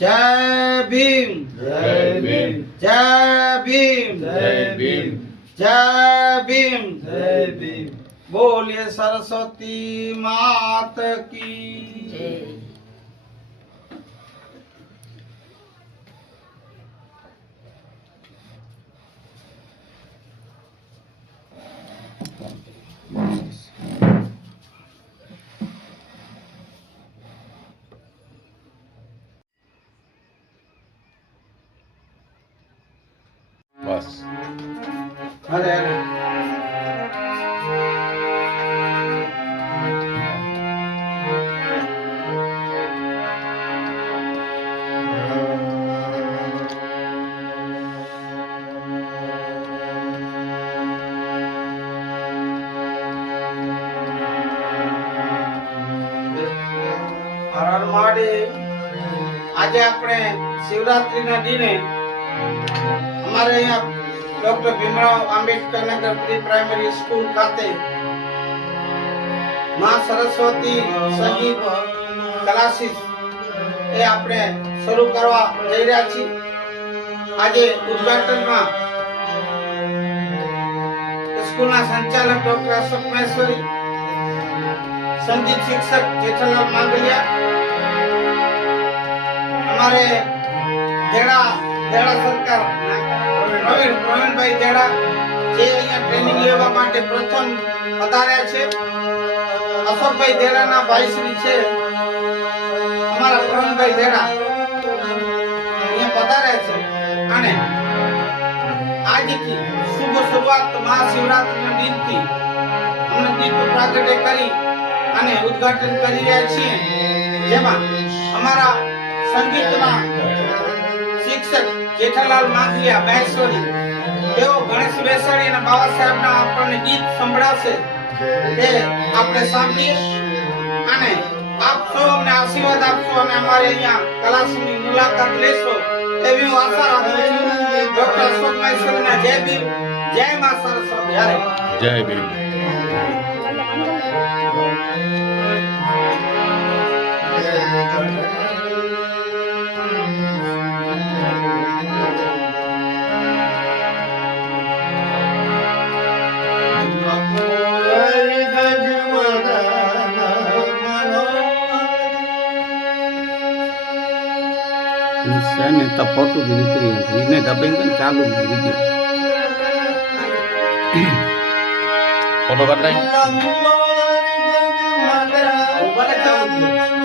जय भीम जय भीम जय भीम जय भीम जय भीम जय भीम। बोलिए सरस्वती मात की बस अरे अरे હર મહાદેવ। આજે આપણે શિવરાત્રીના દિને અમારે અહીંયા doctor Bhimrao Ambedkar Nagar pre primary school ખાતે માં સરસ્વતી સંગીત ક્લાસીસ એ આપણે શરૂ કરવા જઈ રહ્યા છીએ। આજે ઉદ્ઘાટનમાં સ્કૂલના સંચાલક ડોક્ટર અશોક મહેશ્વરી, સંગીત શિક્ષક જેઠાલાલ માંગલિયા, અમારે દેડા સરકાર પ્રવીણભાઈ દેડા જે અહીંયા ટ્રેનિંગ લેવા માટે પ્રથમ પધાર્યા છે, અશોકભાઈ દેડાના ભાઈશ્રી છે અમારા પ્રવીણભાઈ દેડા અહીંયા પધાર્યા છે અને આજથી શુભ શરૂઆત મહાશિવરાત્રીના દિનથી અમને દીપ પ્રાગટ્ય કરી અને ઉદ્ઘાટન કરી રહ્યા છીએ, જેમાં અમારા સંગીતના શિક્ષક જેઠાલાલ માંગલિયા મહેશ્વરી તેઓ ગણેશ વેસાણી અને બાબા સાહેબના આપણને ગીત સંભળાવશે તે આપણે સાંભળીએ અને આપ સૌ અમને આશીર્વાદ આપશો અને અમારે અહીંયા ક્લાસની મુલાકાત લેશો એવી હું આશા રાખું છું। ડોક્ટર અશોક મહેશ્વરીના જય ભીમ, જય મા સરસ્વતી, જય ભીમ। ને તો ફોટો भी निकली है इने डबिंग चालू है वीडियो फोटो कर रहे हैं। ભલે ચાલુ